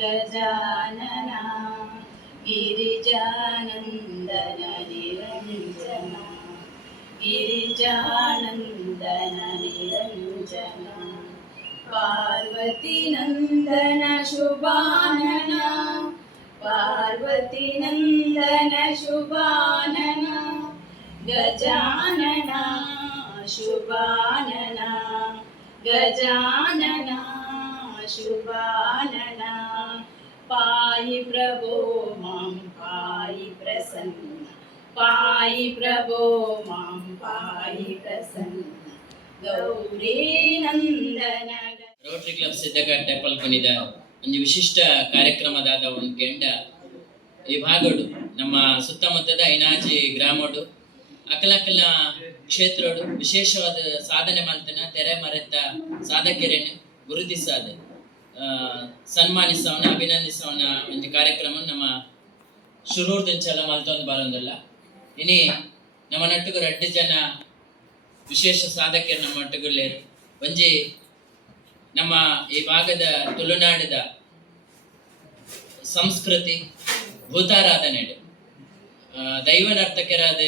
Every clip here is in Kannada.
ಗಜಾನನ ಗಿರಿಜಾನಂದನ ನಿರಂಜನ ಗಿರಿಜಾನಂದನ ನಿರಂಜನ ಪಾರ್ವತಿ ನಂದನ ಶುಭಾನನ ಪಾರ್ವತಿ ನಂದನ ಶುಭಾನನ ಗಜಾನನ ಶುಭಾನನ ಗಜಾನನ ಶುಭಾನನ ಪಾಯಿ ಪ್ರಭೋ ಮಾಂ ಪಾಯಿ ಪ್ರಸನ್ನ ಪಾಯಿ ಪ್ರಭೋ ಮಾಂ ಪಾಯಿ ಪ್ರಸನ್ನ ಗೌರಿ ನಂದನ. ರೋಟರಿ ಕ್ಲಬ್ ಸಿದ್ದಗಟ್ಟೆ ಪಲ್ಪನಿದ ಒಂದು ವಿಶಿಷ್ಟ ಕಾರ್ಯಕ್ರಮದಾದ ಒಂದು ಗೆಂಡ ಈ ಭಾಗಡು ನಮ್ಮ ಸುತ್ತಮುತ್ತದ ಐನಾಜಿ ಗ್ರಾಮಡು ಅಕಲಕಲ ಕ್ಷೇತ್ರಡು ವಿಶೇಷವಾದ ಸಾಧನೆ ಮಲ್ತನ ತೆರೆ ಮರೆತ ಸಾಧಕರನ್ನು ಗುರುತಿಸಾದ ಸನ್ಮಾನಿಸವನ ಅಭಿನಂದಿಸವನ ಒಂದು ಕಾರ್ಯಕ್ರಮ ನಮ್ಮ ಶುರೂರ್ದಿಂಚಲ ಮಲ್ತೊಂದು ಬರೋದಿಲ್ಲ. ಇನಿ ನಮ್ಮ ನಟ್ಟುಗು 2 ಜನ ವಿಶೇಷ ಸಾಧಕರು ನಮ್ಮ ನಟ್ಟುಗುಳ್ಳೇರು ಒಂಜಿ ನಮ್ಮ ಈ ಭಾಗದ ತುಳುನಾಡಿದ ಸಂಸ್ಕೃತಿ ಭೂತಾರಾಧನೆ ದೈವ ನರ್ತಕರಾದ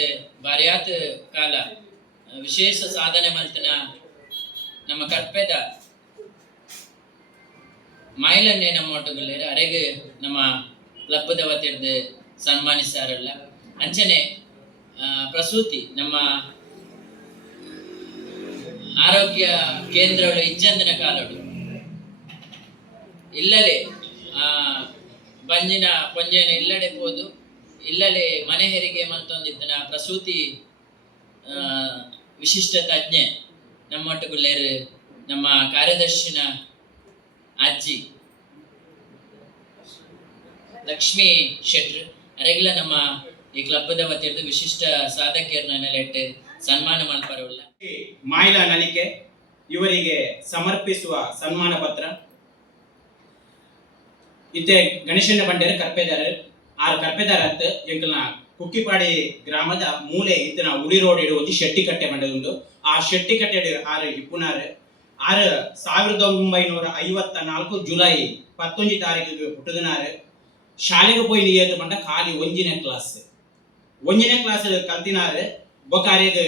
ಬಾರ್ಯಾತ್ ಕಾಲ ವಿಶೇಷ ಸಾಧನೆ ಮಲ್ತನ ನಮ್ಮ ಕರ್ಪೆದ ಮಾಯಿಲನ್ನೇ ನಮ್ಮ ಒಟ್ಟುಗಳೇರು ಅರೆಗೆ ನಮ್ಮ ಕ್ಲಬ್ದ ವತಿರ್ದು ಸನ್ಮಾನಿಸಾರಲ್ಲ. ಅಂಚನೆ ಪ್ರಸೂತಿ ನಮ್ಮ ಆರೋಗ್ಯ ಕೇಂದ್ರಗಳು ಇಜ್ಜಂದಿನ ಕಾಲಡು ಇಲ್ಲಲೇ ಬಂಜಿನ ಪೊಂಜೆನ ಇಲ್ಲಡೆ ಹೋದು ಇಲ್ಲಲೇ ಮನೆ ಹೆರಿಗೆ ಮತ್ತೊಂದಿತ್ತನ ಪ್ರಸೂತಿ ವಿಶಿಷ್ಟ ತಜ್ಞೆ ನಮ್ಮೊಟ್ಟುಗುಳ್ಳೇರು ನಮ್ಮ ಕಾರ್ಯದರ್ಶಿನ ಅಜ್ಜಿ ಲಕ್ಷ್ಮೀ ಶೆಟ್ರು ಅರೆಗ್ಲ ನಮ್ಮ ಈ ಕ್ಲಬ್ದ ವತಿರ್ದು ವಿಶಿಷ್ಟ ಸಾಧಕಿಯರನ್ನ ನೆಲೆಟ್ಟು ಸನ್ಮಾನ ಮಲ್ಪರವಲ್ಲ. ಮಾಯಿಲ ನಲಿಕೆ ಇವರಿಗೆ ಸಮರ್ಪಿಸುವ ಸನ್ಮಾನ ಪತ್ರ ಇತ್ತೆ ಗಣೇಶನ ಬಂಡೇರು ಕರ್ಪೆದಾರ ಆರು ಕರ್ಪೆದಾರತ್ ಎಂಕಲ್ನ ಕುಕ್ಕಿಪಾಡಿ ಗ್ರಾಮದ ಮೂಲೆ ಇತ್ತಿನ ಉಳಿ ರೋಡ್ ಇಡುವುದು ಶೆಟ್ಟಿಕಟ್ಟೆ ಬಂಡದುಂಡು. ಆ ಶೆಟ್ಟಿಕಟ್ಟೆ ಆರು ಇಪ್ಪುನಾರು 1954 ಜುಲೈ 11 ತಾರೀಕಿಗೆ ಹುಟ್ಟುದಿನಾರು ಶಾಲೆಗೆ ಪೋಯಿ ನಿಯತ ಬಂಡ ಖಾಲಿ 1ನೇ ಕ್ಲಾಸ್ ಕಲ್ತಿನಾರು ಬೊಕಾರಿಗೆ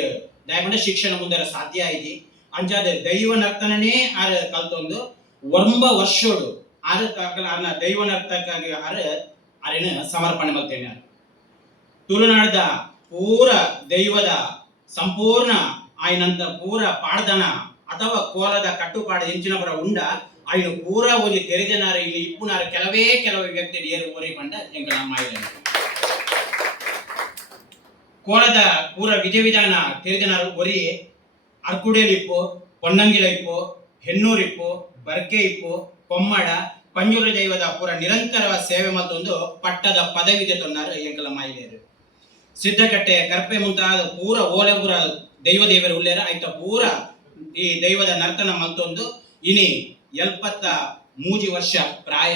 ದಯಮಾಡ ಶಿಕ್ಷಣ ಮುಂದರ ಸಾಧ್ಯ ಆಯ್ತು. ಅಂಚಾದ ದೈವ ನರ್ತನೇ ಆರ ಕಲ್ತೊಂದು 9 ವರ್ಷೋಡು ಆರನ್ನ ದೈವ ನರ್ತಕ್ಕಾಗಿ ಆರೇನು ಸಮರ್ಪಣೆ ಮಾಡ್ತೇನೆ. ತುಳುನಾಡದ ಪೂರ ದೈವದ ಸಂಪೂರ್ಣ ಆಯ್ನಂತ ಪೂರ ಪಾಡ್ದನ ಅಥವಾ ಕೋಲದ ಕಟ್ಟುಪಾಡ ಹೆಂಚಿನ ಬರ ಉಂಡ ಆಯ್ನು ಪೂರ ಒಂದು ತೆರೆಜನಾರ ಇಲ್ಲಿ ಇಪ್ಪುನಾರ ಕೆಲವೇ ವ್ಯಕ್ತಿ ಏರು ಓರಿ ಬಂಡ ಎಂಗಳ ಮಾಯಿಲ ಕೋಲದ ಪೂರ ವಿಧಾನ ತೆರೆಜನಾರು ಒರಿ ಅರ್ಕುಡೇಲಿಪ್ಪು ಪೊನ್ನಂಗಿಲ ಇಪ್ಪು ಹೆನ್ನೂರಿಪ್ಪು ಬರ್ಕೆ ಇಪ್ಪು ಕೊಮ್ಮಡ ಪಂಜುಲ ದೈವದ ಪೂರ ನಿರಂತರ ಸೇವೆ ಮತ್ತೊಂದು ಪಟ್ಟದ ಪದವಿಗೆ ತೊಂದಾರು ಎಂಕಲ ಮಾಯಿಲೇರು. ಸಿದ್ದಕಟ್ಟೆ ಕರ್ಪೆ ಮುಂತಾದ ಪೂರ ಓಲೆಪುರ ದೇವರು ಉಳ್ಳೇರ ಆಯ್ತ ಪೂರ ಈ ದೈವದ ನರ್ತನ ಮತ್ತೊಂದು ಇನಿ 73 ವರ್ಷ ಪ್ರಾಯ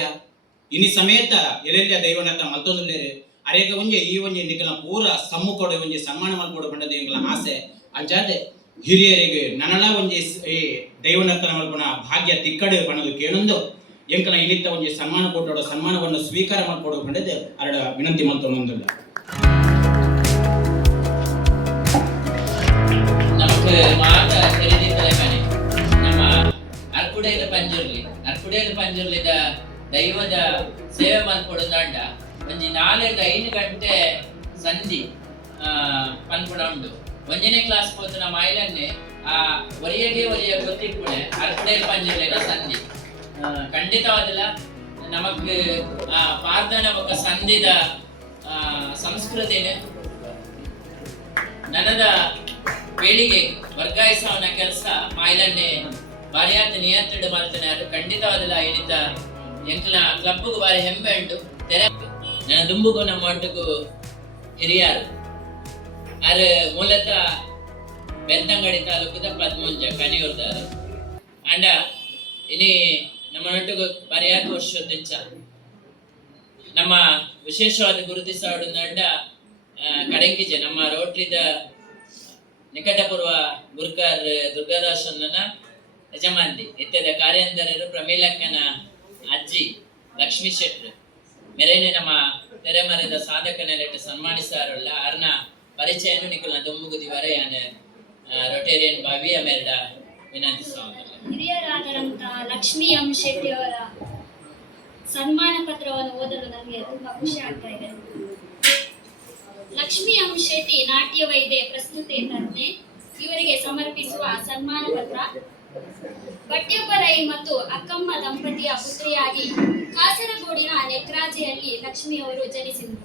ಇನಿ ಸಮೇತ ಎಲ್ಲೆಲ್ಲ ದೈವ ನರ್ತ ಮತ್ತೊಂದು ಉಳ್ಳೇರು ಅರೇಗ ಒಂಜೆ ಈ ಒಂಜೆ ನಿಕಲ ಪೂರ ಸಮ್ಮುಕೊಡೆ ಒಂಜೆ ಸನ್ಮಾನ ಮಾಡ್ಕೊಡು ಬಂಡದ ಎಂಗಳ ಆಸೆ. ಅಂಚಾದೆ ಹಿರಿಯರಿಗೆ ನನಲ ಒಂಜೆ ಈ ದೈವ ನರ್ತನ ಮಲ್ಪನ ಭಾಗ್ಯ ತಿಕ್ಕಡು ಬಣ್ಣದು ಕೇಳೊಂದು ಎಂಕಲ ಇನಿತ್ತ ಒಂಜೆ ಸನ್ಮಾನ ಕೊಟ್ಟೋಡ ಸನ್ಮಾನವನ್ನು ಸ್ವೀಕಾರ ಮಾಡ್ಕೊಡು ಬಂಡದ ಅರಡ ವಿನಂತಿ ಮಲ್ತೊಂದಿಲ್ಲ. ಮಾತ ತೆರೆದಿದ್ದರೆ ಮನೆ ನಮ್ಮ ಅರ್ಕುಡೇದ ಪಂಜುರ್ಲಿದ ದೈವದ ಸೇವೆ ಮಲ್ಕೊಡುದಾಂಡ ಒಂಜಿ 4-5 ಗಂಟೆ ಸಂಧಿ ಪನ್ಪುಣ ಉಂಡು. 1ನೇ ಕ್ಲಾಸ್ ಪೋತನ ಮಾಯಿಲನ್ನೇ ಆ ಒರಿಯ ಗೊತ್ತಿಪ್ಪುಣೆ ಅರ್ಕುಡೇದ ಪಂಜುರ್ಲಿದ ಸಂಧಿ ಖಂಡಿತವಾದಿಲ್ಲ ನಮಗ್ ಪ್ರಾರ್ಥನ ఒక ಸಂಧಿದ ಸಂಸ್ಕೃತಿನೇ ನನದ ಪೀಳಿಗೆ ವರ್ಗಾಯಿಸವನ ಕೆಲಸ ಮಾಯಿಲನ್ನೇ ಬಾರಿಯಾತ ನಿಯಂತ್ರಣ ಮಾಡ್ತಾನೆ. ಖಂಡಿತವಾದಲ್ಲ ಇಳಿತ ಎಂಕ್ಲ ಕ್ಲಬ್ಗೂ ಬಾರಿ ಹೆಮ್ಮೆ ಉಂಟು. ತೆರೆ ನನ್ನ ದುಂಬುಗೂ ನಮ್ಮ ಒಟ್ಟಿಗೂ ಹಿರಿಯರು ಅರೆ ಮೂಲತಃ ಬೆಳ್ತಂಗಡಿ ತಾಲೂಕದ ಪದ್ಮುಂಜ ಕನಿಯೂರ್ದಾರು ಅಂಡ ಇನಿ ನಮ್ಮ ನೊಟ್ಟಿಗೂ ಬಾರಿಯಾತ ವರ್ಷದಿಂಚ ನಮ್ಮ ವಿಶೇಷವಾದ ಗುರುತಿಸಾಡುಂಡ ಕಡೆಂಕಿಜೆ ನಮ್ಮ ರೋಟ್ರಿದ ನಿಕಟಪೂರ್ವ ಗುರ್ಕರ್ ದುರ್ಗಾದಾಸನ ಯಜಮಾಂತಿ ಇತ್ಯದ ಕಾರ್ಯಾಂತರರು ಪ್ರಮೀಲಕ್ಕನ ಅಜ್ಜಿ ಲಕ್ಷ್ಮೀ ಶೆಟ್ರು ಮೇರೇನೆ ನಮ್ಮ ತೆರೆಮರೆದ ಸಾಧಕನೆಲೆಟ್ಟು ಸನ್ಮಾನಿಸಾರಲ್ಲ ಅರ್ನ ಪರಿಚಯನು ನಿಖಲ್ನ ದೊಂಬುಗುದಿ ವರೆಯಾನ ರೊಟೇರಿಯನ್ ಬಾವಿಯ ಮೇಲ್ಡ ವಿನಂತಿಸುವಂತ ಹಿರಿಯರಾದರಂತ ಲಕ್ಷ್ಮೀ ಎಂ ಶೆಟ್ಟಿ ಅವರ ಸನ್ಮಾನ ಪತ್ರವನ್ನು ಓದಲು ನನಗೆ ತುಂಬಾ ಖುಷಿ ಆಗ್ತಾ ಇದೆ. ಲಕ್ಷ್ಮೀ ಎಂ ಶೆಟ್ಟಿ ನಾಟ್ಯ ವೈದ್ಯ ಪ್ರಸ್ತುತಿ ತಜ್ಞೆ. ಇವರಿಗೆ ಸಮರ್ಪಿಸುವ ಸನ್ಮಾನ ಪತ್ರ. ಬಟ್ಯಪ್ಪ ರೈ ಮತ್ತು ಅಕ್ಕಮ್ಮ ದಂಪತಿಯ ಪುತ್ರಿಯಾಗಿ ಕಾಸರಗೋಡಿನ ನೆಕ್ರಾಜೆಯಲ್ಲಿ ಲಕ್ಷ್ಮಿ ಅವರು ಜನಿಸಿದರು.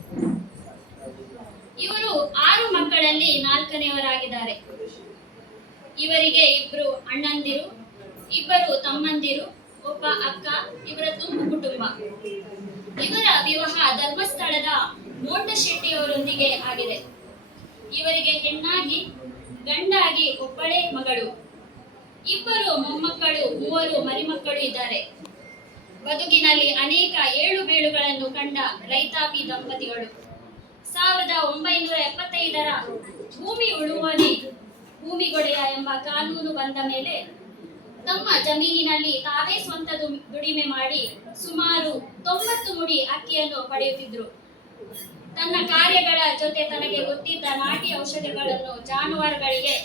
ಇವರು 6 ಮಕ್ಕಳಲ್ಲಿ 4ನೇಯವರಾಗಿದ್ದಾರೆ. ಇವರಿಗೆ 2 ಅಣ್ಣಂದಿರು, 2 ತಮ್ಮಂದಿರು, ಒಬ್ಬ ಅಕ್ಕ. ಇವರ ತುಂಬು ಕುಟುಂಬ. ಇವರ ವಿವಾಹ ಧರ್ಮಸ್ಥಳದ ಮೋಟ ಶೆಟ್ಟಿಯವರೊಂದಿಗೆ ಆಗಿದೆ. ಇವರಿಗೆ ಹೆಣ್ಣಾಗಿ ಗಂಡಾಗಿ ಒಬ್ಬಳೇ ಮಗಳು, 2 ಮೊಮ್ಮಕ್ಕಳು, 3 ಮರಿಮಕ್ಕಳು ಇದ್ದಾರೆ. ಬದುಕಿನಲ್ಲಿ ಅನೇಕ ಏಳುಬೀಳುಗಳನ್ನು ಕಂಡ ರೈತಾಪಿ ದಂಪತಿಗಳು. 1975ರ ಭೂಮಿ ಉಳುವಳಿ ಭೂಮಿಗೊಡೆಯ ಎಂಬ ಕಾನೂನು ಬಂದ ಮೇಲೆ ತಮ್ಮ ಜಮೀನಿನಲ್ಲಿ ತಾವೇ ಸ್ವಂತ ದುಡಿಮೆ ಮಾಡಿ ಸುಮಾರು 90 ಮುಡಿ ಅಕ್ಕಿಯನ್ನು ಪಡೆಯುತ್ತಿದ್ರು. ತನ್ನ ಕಾರ್ಯಗಳ ಜೊತೆ ತನಗೆ ಗೊತ್ತಿದ್ದ ನಾಟಿ ಔಷಧಿಗಳನ್ನು ಜಾನುವಾರುಗಳಿಗೆ,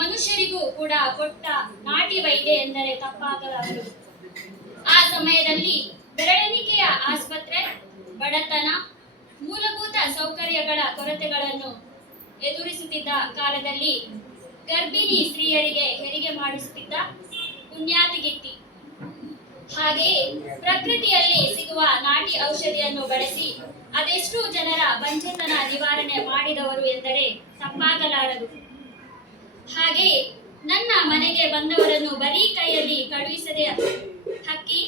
ಮನುಷ್ಯರಿಗೂ ಕೂಡ ಕೊಟ್ಟ ನಾಟಿ ವೈದ್ಯ ಎಂದರೆ ತಪ್ಪಾಗಲಾರದು. ಆ ಸಮಯದಲ್ಲಿ ಬೆರಳೆಣಿಕೆಯ ಆಸ್ಪತ್ರೆ, ಬಡತನ, ಮೂಲಭೂತ ಸೌಕರ್ಯಗಳ ಕೊರತೆಗಳನ್ನು ಎದುರಿಸುತ್ತಿದ್ದ ಕಾಲದಲ್ಲಿ ಗರ್ಭಿಣಿ ಸ್ತ್ರೀಯರಿಗೆ ಹೆರಿಗೆ ಮಾಡಿಸುತ್ತಿದ್ದ ಪುಣ್ಯಾತಿಗಿತ್ತಿ. ಹಾಗೆಯೇ ಪ್ರಕೃತಿಯಲ್ಲಿ ಸಿಗುವ ನಾಟಿ ಔಷಧಿಯನ್ನು ಬಳಸಿ ಅದೆಷ್ಟು ಜನರ ಬಂಜೆತನ ನಿವಾರಣೆ ಮಾಡಿದವರು ಎಂದರೆ ತಪ್ಪಾಗಲಾರದು. ಹಾಗೆಯೇ ನನ್ನ ಮನೆಗೆ ಬಂದವರನ್ನು ಬರೀ ಕೈಯಲ್ಲಿ ಕಳುಹಿಸದೆ ಅಕ್ಕಿ,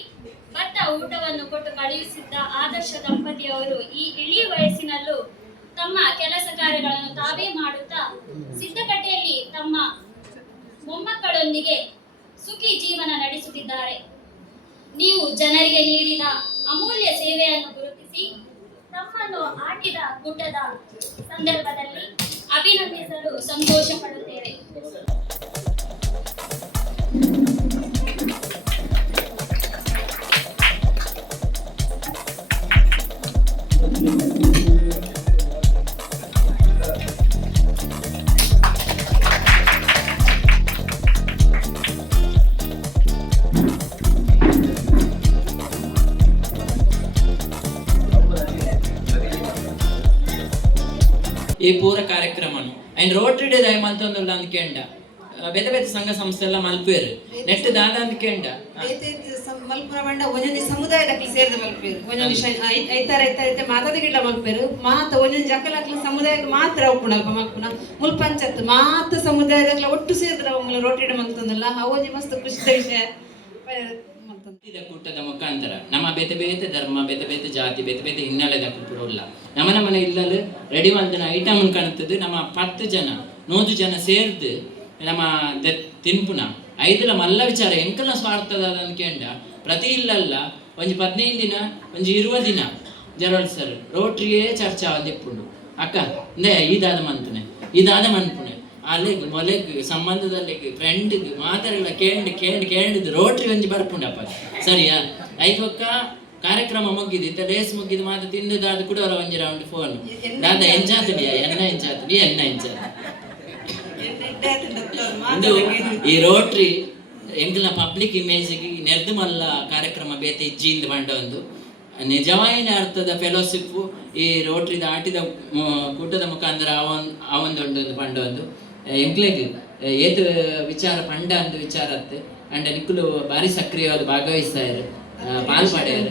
ಭತ್ತ ಊಟವನ್ನು ಕೊಟ್ಟು ಕಳುಹಿಸಿದ್ದ ಆದರ್ಶ ದಂಪತಿಯವರು ಈ ಇಳಿ ವಯಸ್ಸಿನಲ್ಲೂ ತಮ್ಮ ಕೆಲಸ ಕಾರ್ಯಗಳನ್ನು ತಾವೇ ಮಾಡುತ್ತಾ ಸಿದ್ದಕಟ್ಟೆಯಲ್ಲಿ ತಮ್ಮ ಮೊಮ್ಮಕ್ಕಳೊಂದಿಗೆ ಸುಖಿ ಜೀವನ ನಡೆಸುತ್ತಿದ್ದಾರೆ. ನೀವು ಜನರಿಗೆ ನೀಡಿದ ಅಮೂಲ್ಯ ಸೇವೆಯನ್ನು ಗುರುತಿಸಿ ತಮ್ಮನ್ನು ಆಟಿದ ಗುಡ್ಡದ ಸಂದರ್ಭದಲ್ಲಿ ಅಭಿನಂದಿಸಲು ಸಂತೋಷ ಪಡುತ್ತೇವೆ. ಈ ಪೂರ ಕಾರ್ಯಕ್ರಮನು ಅಂಡ್ ರೋಟರಿ ಡೇ ದಯ ಮಲ್ತೊಂದುಲ್ಲ ಅಂದ್ಕೇಂಡ ಬೇತೆ ಬೇತೆ ಸಂಘ ಸಂಸ್ಥೆ ಎಲ್ಲ ಮಲ್ಪೇರು ನೆಟ್ ದಾದ ಅಂದ್ಕೇಂಡ ಮಲ್ಪುರ ಬಂಡ ಒಂಜೊಂದು ಸಮುದಾಯದಕ್ಕೆ ಸೇರಿದ ಮಲ್ಪೇರು ಒಂಜೊಂದು ಐತಾರ ಮಾತಾದಿಗಿಡ್ಲ ಮಲ್ಪೇರು ಮಾತ ಒಂಜೊಂದು ಜಕ್ಕಲಕ್ಲ ಸಮುದಾಯಕ್ಕೆ ಮಾತ್ರ ಉಪ್ಪುಣಲ್ಪ ಮಲ್ಪುನ ಮುಲ್ ಪಂಚಾಯತ್ ಮಾತ ಸಮುದಾಯದಕ್ಲ ಒಟ್ಟು ಸೇರಿದ್ರ ರೋಟರಿ ಡೇ ಮಲ್ತೊಂದಲ್ಲ ಅವಜಿ ಮಸ್ತ್ ಖುಷಿದ ವಿಷಯ. ಕೂಟದ ಮುಖಾಂತರ ನಮ್ಮ ಬೇತೆ ಬೇತೆ ಧರ್ಮ, ಬೇತೆ ಬೇತೆ ಜಾತಿ, ಬೇತೆ ಬೇತೆ ಹಿನ್ನೆಲೆದ ಕುಟುಂಬ ನಮ್ಮ ಮನೆ ಇಲ್ಲಲು ರೆಡಿ ಮಾಡಿದ ಐಟಮ್ ಕಾಣುತ್ತದೆ. ನಮ್ಮ 10 ಜನ 100 ಜನ ಸೇರ್ದು ನಮ್ಮ ತಿನ್ಪುನ 5 ಮಲ್ಲ ವಿಚಾರ ಎಂಕಲ ಸ್ವಾರ್ಥದ ಅನ್ಕೇಂಡ ಪ್ರತಿ ಇಲ್ಲಲ್ಲ ಒಂಜಿ 15 ದಿನ ಒಂಜಿ 20 ದಿನ ಜರಳ್ ಸರ್ ರೋಟ್ರಿಯೇ ಚರ್ಚಾ ದಿಪ್ಪುಂಡು ಅಕ್ಕ ಇಂದೇ ಇದಾದ ಮನ್ಪುನೆ ಅಲೆಗ್ ಮೊಲೆಗ್ ಸಂಬಂಧದಲ್ಲಿ ಫ್ರೆಂಡ್ಗೆ ಮಾತಾಡಲ್ಲ ಕೇಂಡಿದ್ದು ರೋಟ್ರಿ ಒಂಜಿ ಬರ್ಪುಂಡಪ್ಪ ಸರಿಯಾ. ಐದೊಕ್ಕ ಕಾರ್ಯಕ್ರಮ ಮುಗಿದು ಇತ್ತ ಲೇಸ್ ಮುಗಿದು ಮಾತು ತಿಂದುದಾದ ಕೂಡ ಅವರ ಒಂಜಿ ರೌಂಡ್ ಫೋನ್ ದಾದ ಎಂಜಾತಡಿಯ ಎನ್ನ ಎಂಜಾತಡಿ ಇದು ಈ ರೋಟ್ರಿ ಎಂಕಲ್ನ ಪಬ್ಲಿಕ್ ಇಮೇಜಿಗೆ ನೆರ್ದು ಮಲ್ಲ ಕಾರ್ಯಕ್ರಮ ಬೇತೆ ಇಜ್ಜಿಂದ ಬಂಡ ಒಂದು ನಿಜವಾಯಿನ ಅರ್ಥದ ಫೆಲೋಶಿಪ್ ಈ ರೋಟ್ರಿದ ಆಟಿದ ಕೂಟದ ಮುಖಾಂತರ ಅವೊಂದು ಪಂಡ ಒಂದು ಎಂಕ್ಲೆಗ್ ಏತ್ ವಿಚಾರ ಪಂಡ ಅಂದು ವಿಚಾರತ್ತೆ ಅಂಡ್ ನಿಕ್ಕಲು ಭಾರಿ ಸಕ್ರಿಯವಾದ ಭಾಗವಹಿಸ್ತಾರೆ ಪಾಲ್ಪಡ್ಯಾರ.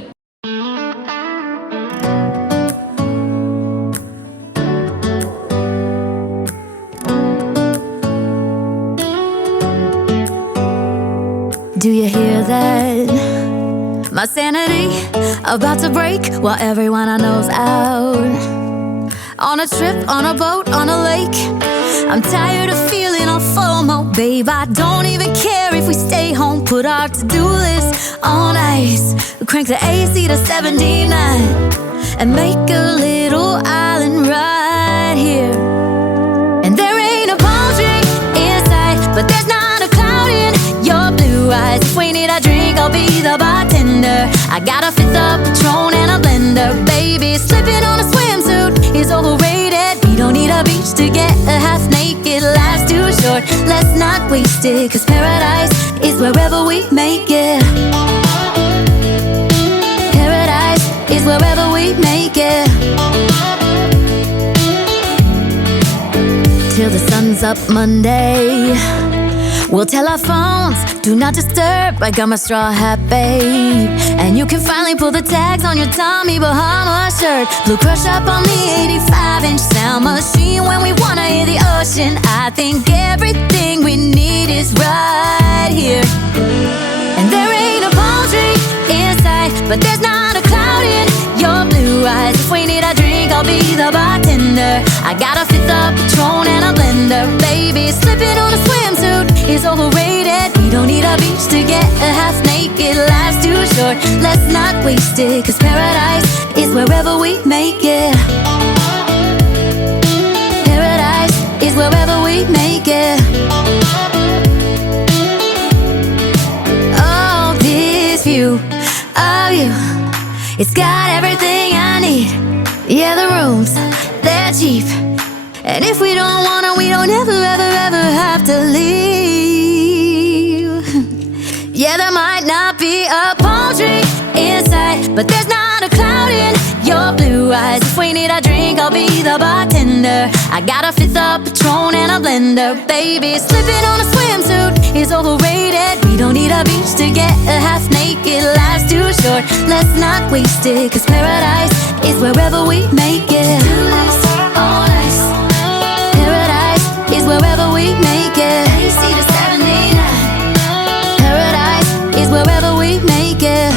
Do you hear that? My sanity about to break while everyone I know's out. On a trip, on a boat, on a lake. I'm tired of feeling all FOMO, babe. I don't even care if we stay home. Put our to-do list on ice. We crank the AC to 79 and make a little island right here. And there ain't a palm tree in sight, but there's not a cloud in your blue eyes. If we need a drink, I'll be the bartender. I gotta fit the don't need a beach to get a half naked. Life's too short, let's not waste it. Cause paradise is wherever we make it. Paradise is wherever we make it. Till the sun's up Monday, we'll tell our phones, do not disturb. I got my straw hat, babe. And you can finally pull the tags on your Tommy Bahama shirt. Blue crush up on the 85-inch sound machine. When we wanna hear the ocean, I think everything we need is right here. And there ain't a palm tree in sight, but there's not a cloud in your blue eyes. If we need a drink, I'll be the bartender. I got a fifth of Patron and a blender. Baby, slipping on a swimsuit is overrated. We don't need a beach to get a half naked. Life's too short, let's not waste it. Cause paradise is wherever we make it. Paradise is wherever we make it. Oh, this view of you, it's got everything I need. Yeah, the rooms, they're cheap. And if we don't wanna, we don't ever, ever, ever have to leave. Yeah, there might not be a palm tree inside, but there's not a cloud in your blue eyes. If we need a drink, I'll be the bartender. I got a fifth of Patron and a blender. Baby, slipping on a swimsuit is overrated. We don't need a beach to get a half naked. Life's too short, let's not waste it. Cause paradise is wherever we make it. All nice. Paradise is wherever we make it. AC to 79. Paradise is wherever we make it.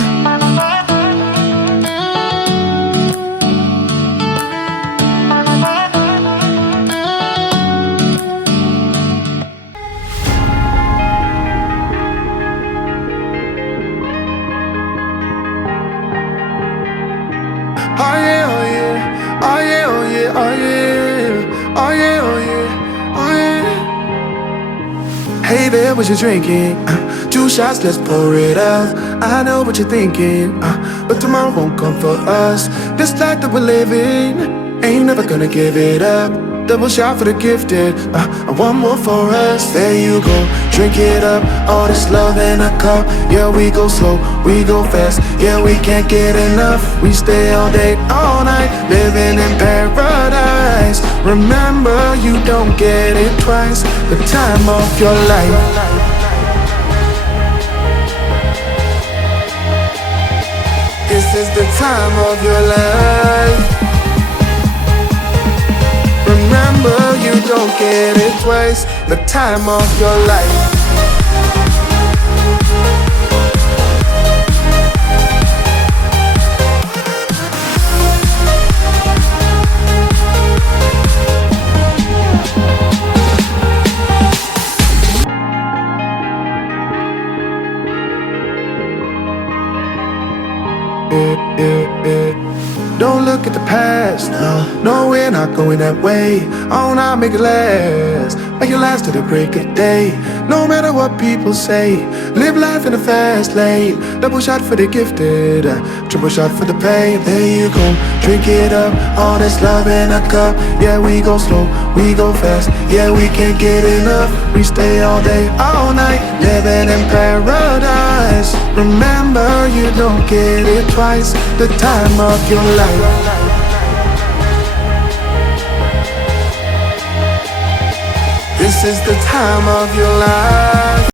Oh yeah, oh yeah, oh yeah, oh yeah, oh yeah, oh yeah, oh yeah, oh yeah. Hey there, what you drinking? 2 shots, let's pour it out. I know what you're thinking, but tomorrow won't come for us. This life that we're living, ain't never gonna give it up. Double shot for the gifted, and one more for us. There you go, drink it up. All this love in a cup. Yeah, we go slow, we go fast. Yeah, we can't get enough. We stay all day, all night, living in paradise. Remember, you don't get it twice. The time of your life. This is the time of your life. Remember, you don't get it twice. The time of your life. Don't look at the past, no, we're not going that way. Oh, now make it last, make it last to the break of day. No matter what people say, live life in a fast lane. Double shot for the gifted, triple shot for the pain. There you go, drink it up, all this love in a cup. Yeah, we go slow, we go fast. Yeah, we can't get enough. We stay all day, all night, living in paradise. Remember, you don't get it twice. The time of your life. This is the time of your life.